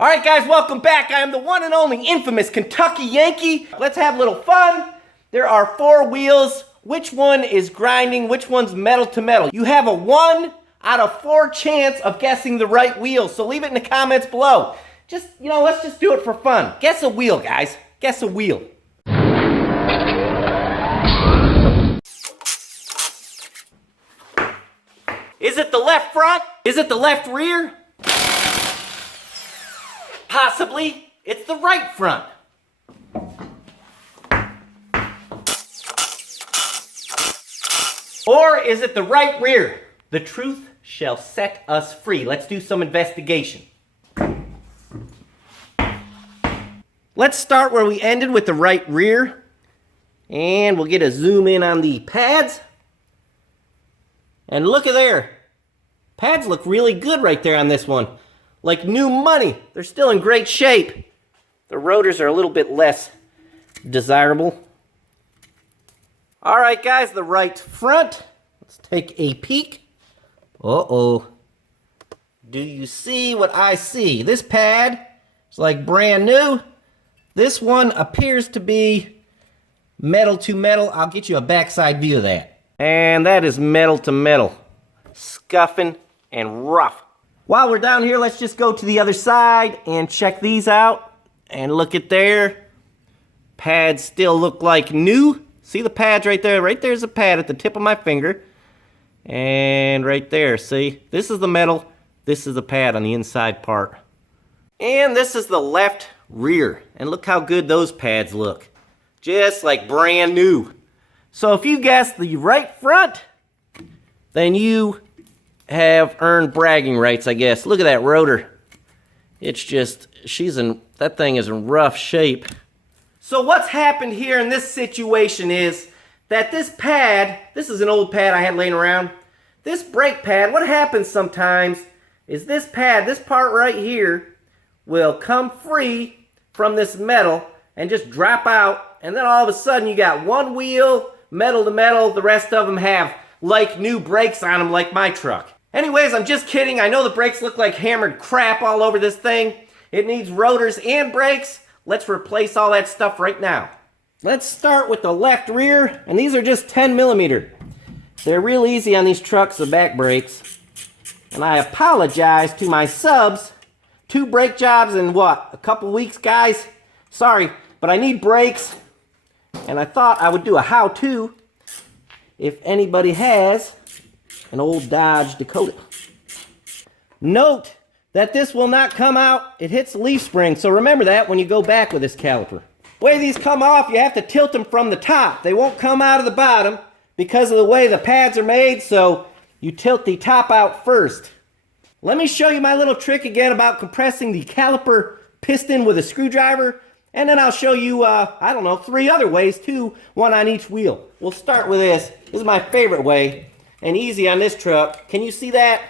Alright guys, welcome back. I am the one and only infamous Kentucky Yankee. Let's have a little fun. There are 4 wheels. Which one is grinding? Which one's metal to metal? You have a 1 out of 4 chance of guessing the right wheel. So leave it in the comments below. Just, let's just do it for fun. Guess a wheel, guys. Guess a wheel. Is it the left front? Is it the left rear? Possibly, it's the right front. Or is it the right rear? The truth shall set us free. Let's do some investigation. Let's start where we ended with the right rear. And we'll get a zoom in on the pads. And look at there. Pads look really good right there on this one. Like new money. They're still in great shape. The rotors are a little bit less desirable. Alright guys, the right front. Let's take a peek. Uh-oh. Do you see what I see? This pad is like brand new. This one appears to be metal to metal. I'll get you a backside view of that. And that is metal to metal. Scuffing and rough. While we're down here, let's just go to the other side and check these out. And look at there. Pads still look like new. See the pads right there? Right there's a pad at the tip of my finger. And right there, see? This is the metal. This is the pad on the inside part. And this is the left rear. And look how good those pads look. Just like brand new. So if you guess the right front, then you have earned bragging rights, I guess. Look at that rotor. It's just, that thing is in rough shape. So what's happened here in this situation is that this pad, this is an old pad I had laying around. This brake pad, what happens sometimes is this pad, this part right here, will come free from this metal and just drop out. And then all of a sudden you got one wheel, metal to metal. The rest of them have like new brakes on them like my truck. Anyways, I'm just kidding. I know the brakes look like hammered crap all over this thing. It needs rotors and brakes. Let's replace all that stuff right now. Let's start with the left rear, and these are just 10mm. They're real easy on these trucks, the back brakes. And I apologize to my subs. 2 brake jobs in what, a couple weeks, guys? Sorry, but I need brakes. And I thought I would do a how-to if anybody has an old Dodge Dakota. Note that this will not come out. It hits the leaf spring, so remember that when you go back with this caliper. The way these come off, you have to tilt them from the top. They won't come out of the bottom because of the way the pads are made, so you tilt the top out first. Let me show you my little trick again about compressing the caliper piston with a screwdriver, and then I'll show you, 3 other ways too, 1 on each wheel. We'll start with this. This is my favorite way. And easy on this truck. Can you see that?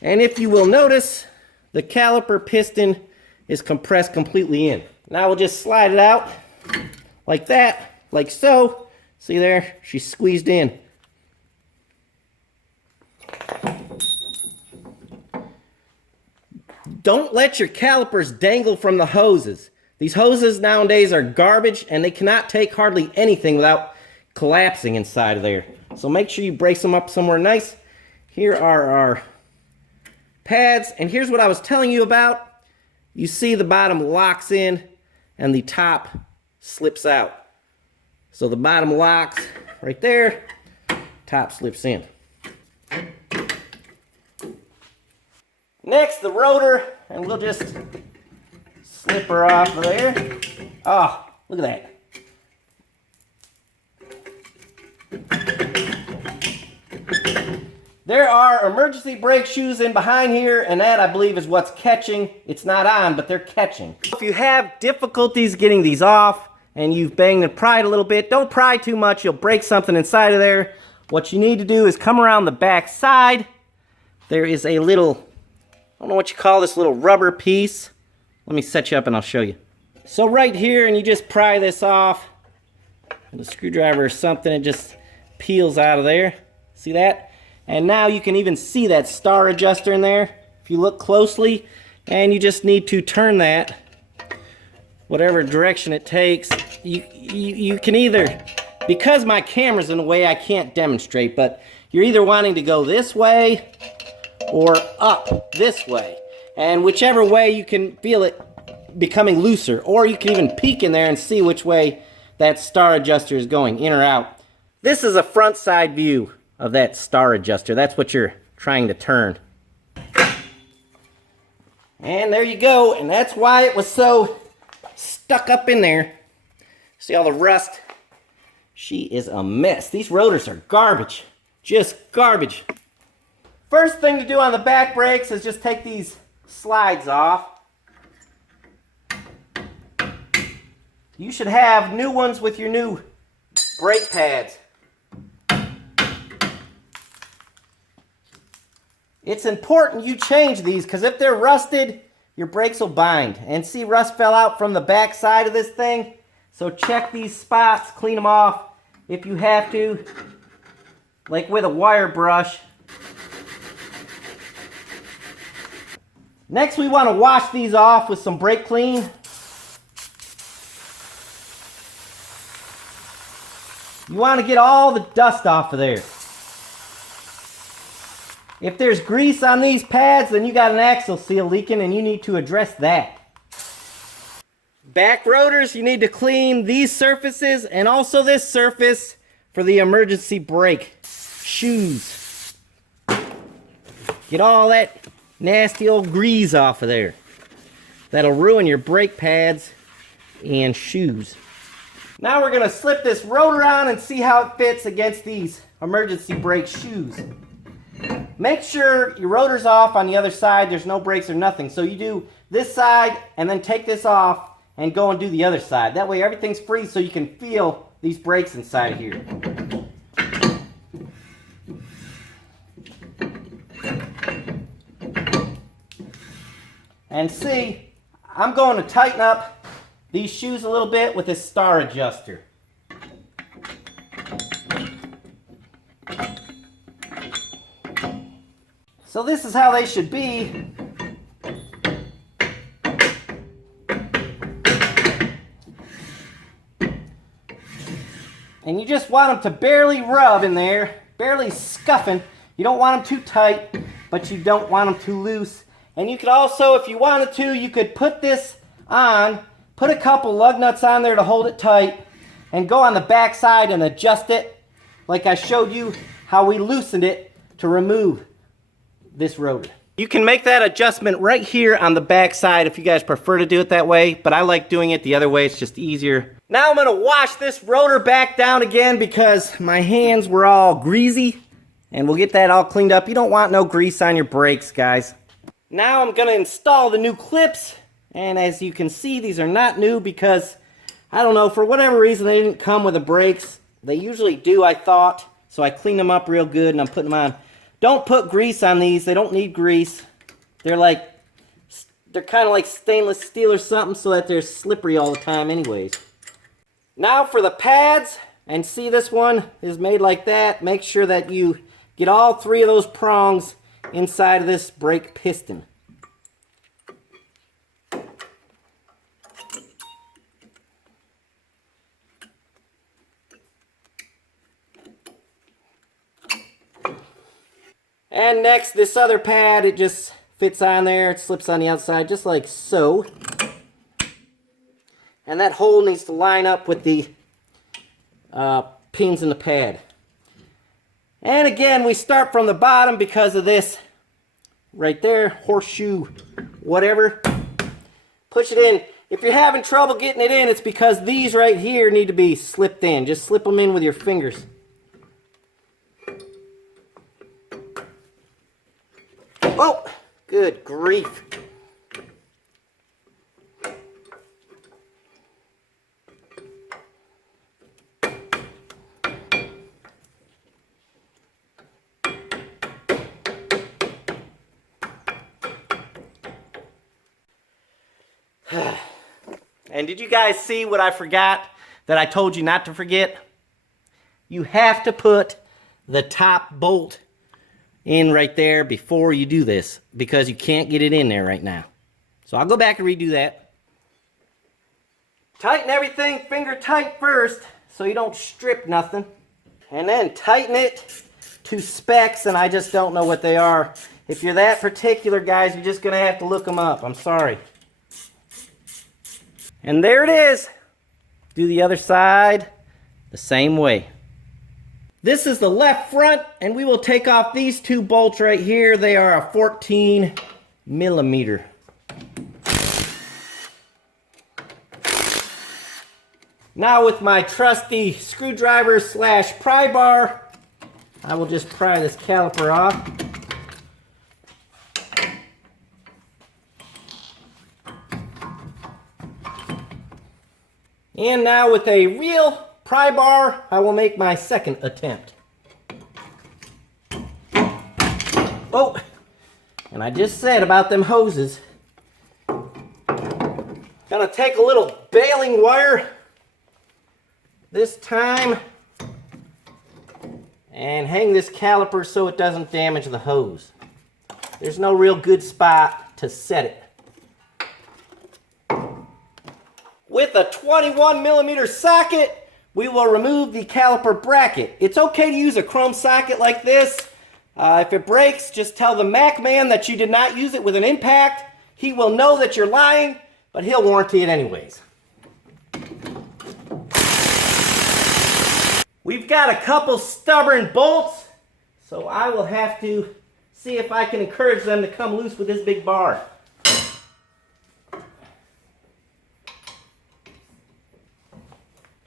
And if you will notice, the caliper piston is compressed completely in. Now we'll just slide it out like that, like so. See there? She's squeezed in. Don't let your calipers dangle from the hoses. These hoses nowadays are garbage and they cannot take hardly anything without collapsing inside of there. So make sure you brace them up somewhere nice. Here are our pads, and here's what I was telling you about. You see the bottom locks in and the top slips out. So the bottom locks right there, top slips in. Next, the rotor, and we'll just slip her off of there. Oh, look at that. There are emergency brake shoes in behind here, and that I believe is what's catching. It's not on, but they're catching. If you have difficulties getting these off, and you've banged and pried a little bit, don't pry too much, you'll break something inside of there. What you need to do is come around the back side. There is a little, I don't know what you call this little rubber piece Let me set you up and I'll show you. So right here, and you just pry this off with a screwdriver or something, it just peels out of there. See that? And now you can even see that star adjuster in there if you look closely, and you just need to turn that whatever direction it takes. You can either, because my camera's in the way, I can't demonstrate, but you're either wanting to go this way or up this way. And whichever way, you can feel it becoming looser, or you can even peek in there and see which way that star adjuster is going, in or out. This is a front side view of that star adjuster. That's what you're trying to turn. And there you go, and that's why it was so stuck up in there. See all the rust? She is a mess. These rotors are garbage, just garbage. First thing to do on the back brakes is just take these slides off. You should have new ones with your new brake pads. It's important you change these, because if they're rusted, your brakes will bind. And see, rust fell out from the back side of this thing. So check these spots, clean them off if you have to, like with a wire brush. Next, we want to wash these off with some brake clean. You want to get all the dust off of there. If there's grease on these pads, then you got an axle seal leaking and you need to address that. Back rotors, you need to clean these surfaces and also this surface for the emergency brake shoes. Get all that nasty old grease off of there. That'll ruin your brake pads and shoes. Now we're going to slip this rotor on and see how it fits against these emergency brake shoes. Make sure your rotor's off on the other side. There's no brakes or nothing. So you do this side and then take this off and go and do the other side. That way everything's free so you can feel these brakes inside of here. And see, I'm going to tighten up these shoes a little bit with this star adjuster. So this is how they should be. And you just want them to barely rub in there, barely scuffing. You don't want them too tight, but you don't want them too loose. And you could also, if you wanted to, you could put this on, put a couple lug nuts on there to hold it tight, and go on the back side and adjust it, like I showed you how we loosened it to remove this rotor. You can make that adjustment right here on the back side if you guys prefer to do it that way, but I like doing it the other way. It's just easier. Now I'm going to wash this rotor back down again because my hands were all greasy, and we'll get that all cleaned up. You don't want no grease on your brakes, guys. Now I'm going to install the new clips, and as you can see, these are not new because, I don't know, for whatever reason they didn't come with the brakes. They usually do, I thought, so I cleaned them up real good and I'm putting them on. Don't put grease on these. They don't need grease. They're kind of like stainless steel or something, so that they're slippery all the time anyways. Now for the pads, and see, this one is made like that. Make sure that you get all three of those prongs inside of this brake piston. And next, this other pad, it just fits on there. It slips on the outside just like so. And that hole needs to line up with the pins in the pad. And again, we start from the bottom because of this right there, horseshoe, whatever. Push it in. If you're having trouble getting it in, it's because these right here need to be slipped in. Just slip them in with your fingers. Oh, good grief. And did you guys see what I forgot that I told you not to forget? You have to put the top bolt in right there before you do this, because you can't get it in there right now. So I'll go back and redo that. Tighten everything finger tight first so you don't strip nothing. And then tighten it to specs, and I just don't know what they are. If you're that particular, guys, you're just going to have to look them up. I'm sorry. And there it is. Do the other side the same way. This is the left front, and we will take off these two bolts right here. They are a 14 millimeter. Now with my trusty screwdriver / pry bar, I will just pry this caliper off. And now with a real pry bar, I will make my second attempt. Oh, and I just said about them hoses. Gonna take a little baling wire this time and hang this caliper so it doesn't damage the hose. There's no real good spot to set it. With a 21 millimeter socket, we will remove the caliper bracket. It's okay to use a chrome socket like this. If it breaks, just tell the Mac man that you did not use it with an impact. He will know that you're lying, but he'll warranty it anyways. We've got a couple stubborn bolts, so I will have to see if I can encourage them to come loose with this big bar.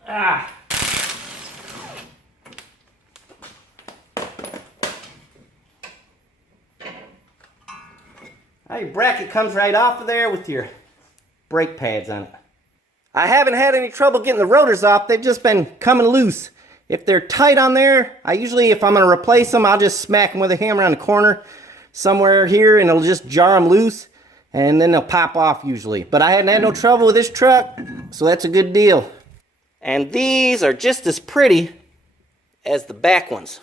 Ah. Now your bracket comes right off of there with your brake pads on it. I haven't had any trouble getting the rotors off. They've just been coming loose. If they're tight on there, I usually, if I'm going to replace them, I'll just smack them with a hammer on the corner somewhere here, and it'll just jar them loose, and then they'll pop off usually. But I hadn't had no trouble with this truck, so that's a good deal. And these are just as pretty as the back ones.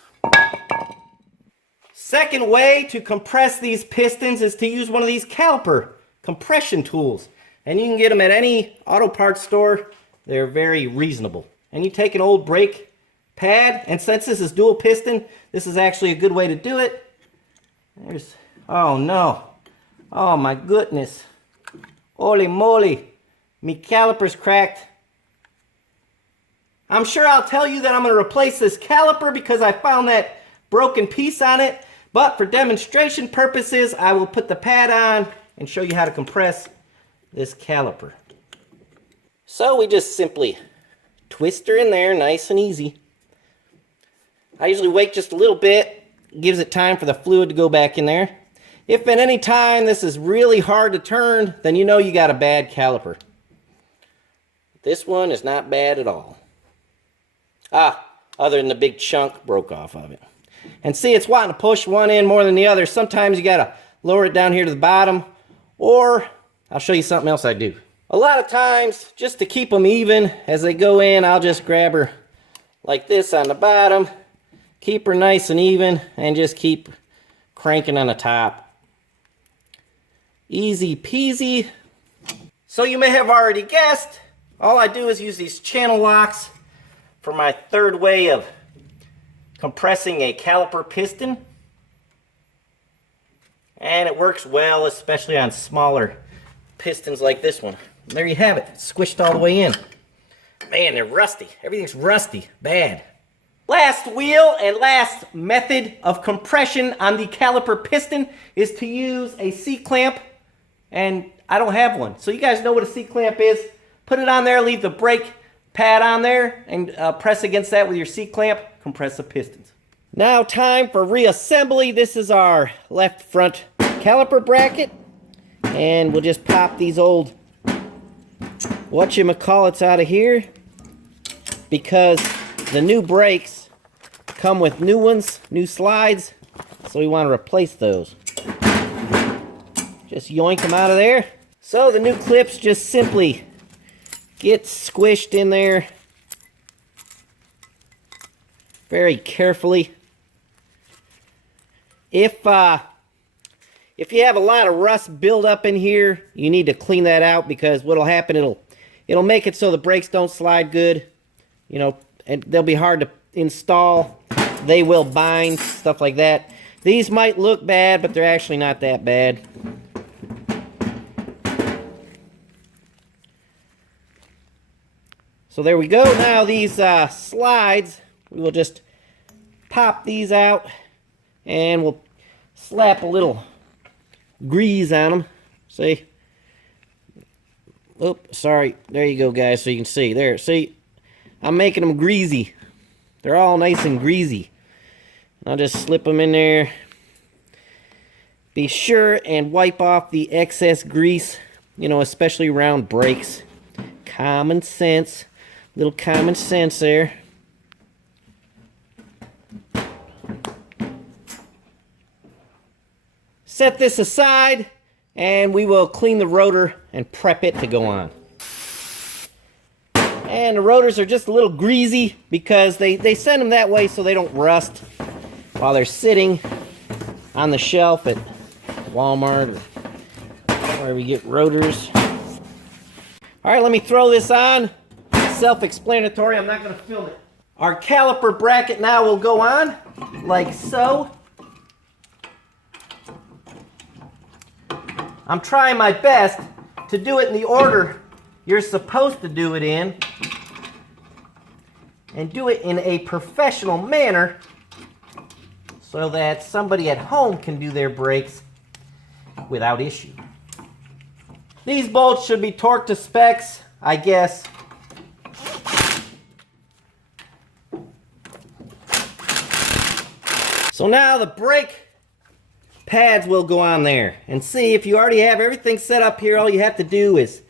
Second way to compress these pistons is to use one of these Calper compression tools. And you can get them at any auto parts store. They're very reasonable. And you take an old brake pad, and since this is dual piston, this is actually a good way to do it. There's, oh no. Oh my goodness. Holy moly. Me caliper's cracked. I'm sure I'll tell you that I'm going to replace this caliper because I found that broken piece on it. But for demonstration purposes, I will put the pad on and show you how to compress this caliper. So we just simply twist her in there nice and easy. I usually wait just a little bit. Gives it time for the fluid to go back in there. If at any time this is really hard to turn, then you know you got a bad caliper. This one is not bad at all. Other than the big chunk broke off of it. And see, it's wanting to push one in more than the other. Sometimes you gotta lower it down here to the bottom, or I'll show you something else I do. A lot of times, just to keep them even as they go in, I'll just grab her like this on the bottom, keep her nice and even, and just keep cranking on the top. Easy peasy. So you may have already guessed, all I do is use these channel locks for my third way of compressing a caliper piston. And it works well, especially on smaller pistons like this one. There you have it, squished all the way in. Man, they're rusty. Everything's rusty, bad. Last wheel and last method of compression on the caliper piston is to use a C-clamp, and I don't have one. So you guys know what a C-clamp is. Put it on there, leave the brake pad on there, and press against that with your C-clamp, compress the pistons. Now time for reassembly. This is our left front caliper bracket, and we'll just pop these old whatchamacallits out of here, because the new brakes come with new ones, new slides, so we want to replace those. Just yoink them out of there. So the new clips just simply get squished in there very carefully. If you have a lot of rust build up in here, you need to clean that out, because what'll happen, it'll make it so the brakes don't slide good, you know, and they'll be hard to install. They will bind, stuff like that. These might look bad, but they're actually not that bad. So there we go. Now these slides, we will just pop these out, and we'll slap a little grease on them. See? Oops, sorry. There you go, guys, so you can see. There, see? I'm making them greasy. They're all nice and greasy. I'll just slip them in there. Be sure and wipe off the excess grease, you know, especially around brakes. Common sense. Little common sense there. Set this aside, and we will clean the rotor and prep it to go on. And the rotors are just a little greasy because they send them that way so they don't rust while they're sitting on the shelf at Walmart or wherever you get rotors. All right, let me throw this on. Self-explanatory, I'm not going to film it. Our caliper bracket now will go on, like so. I'm trying my best to do it in the order you're supposed to do it in, and do it in a professional manner so that somebody at home can do their brakes without issue. These bolts should be torqued to specs, I guess. So now the brake pads will go on there. And see, if you already have everything set up here, all you have to do is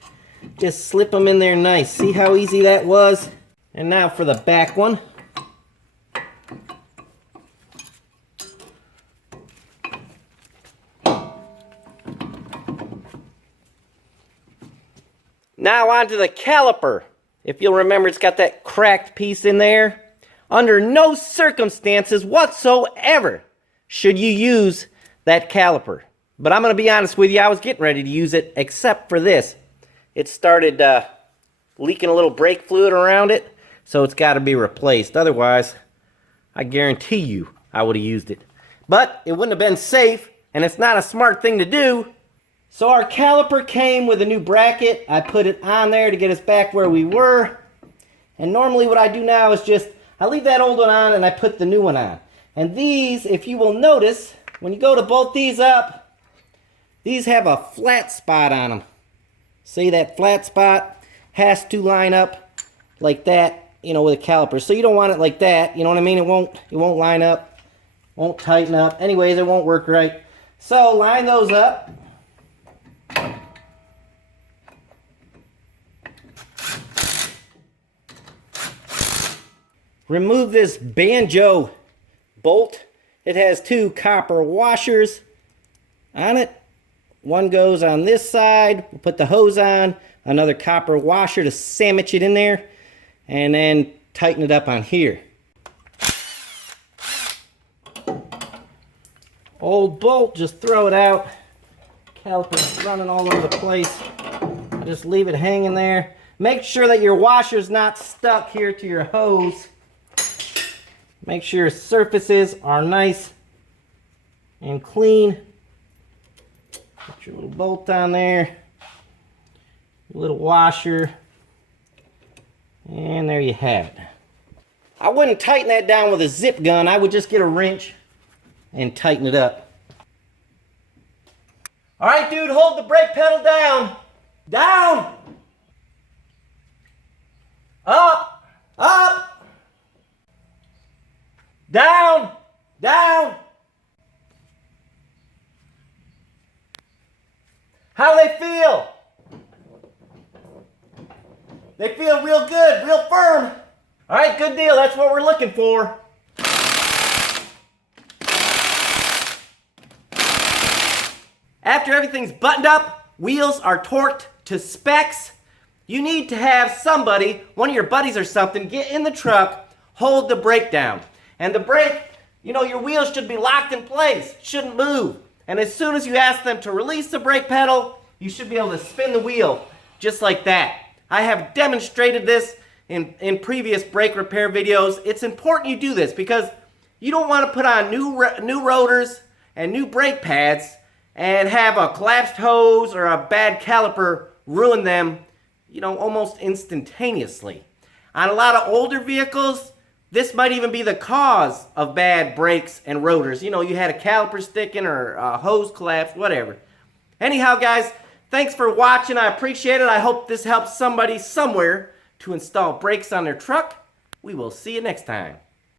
just slip them in there nice. See how easy that was? And now for the back one. Now onto the caliper. If you'll remember, it's got that cracked piece in there. Under no circumstances whatsoever should you use that caliper. But I'm going to be honest with you, I was getting ready to use it, except for this. It started leaking a little brake fluid around it, so it's got to be replaced. Otherwise, I guarantee you I would have used it. But it wouldn't have been safe, and it's not a smart thing to do. So our caliper came with a new bracket. I put it on there to get us back where we were. And normally what I do now is just, I leave that old one on and I put the new one on. And these, if you will notice, when you go to bolt these up, these have a flat spot on them. See, that flat spot has to line up like that, you know, with a caliper. So you don't want it like that, you know what I mean? It won't line up, won't tighten up. Anyways, it won't work right. So line those up. Remove this banjo bolt. It has two copper washers on it. One goes on this side. We'll put the hose on. Another copper washer to sandwich it in there. And then tighten it up on here. Old bolt, just throw it out. Caliper's running all over the place. I just leave it hanging there. Make sure that your washer's not stuck here to your hose. Make sure your surfaces are nice and clean. Put your little bolt on there. Your little washer. And there you have it. I wouldn't tighten that down with a zip gun. I would just get a wrench and tighten it up. All right, dude, hold the brake pedal down. Down. Up. Up. Down. Down. How do they feel? They feel real good, real firm. All right, good deal. That's what we're looking for. After everything's buttoned up wheels are torqued to specs, you need to have somebody, one of your buddies or something, get in the truck, hold the brake down. And the brake, you know, your wheels should be locked in place, shouldn't move. And as soon as you ask them to release the brake pedal, you should be able to spin the wheel just like that. I have demonstrated this in previous brake repair videos. It's important you do this because you don't want to put on new rotors and new brake pads and have a collapsed hose or a bad caliper ruin them, you know, almost instantaneously. On a lot of older vehicles, this might even be the cause of bad brakes and rotors. You know, you had a caliper sticking or a hose collapse, whatever. Anyhow, guys, thanks for watching. I appreciate it. I hope this helps somebody somewhere to install brakes on their truck. We will see you next time.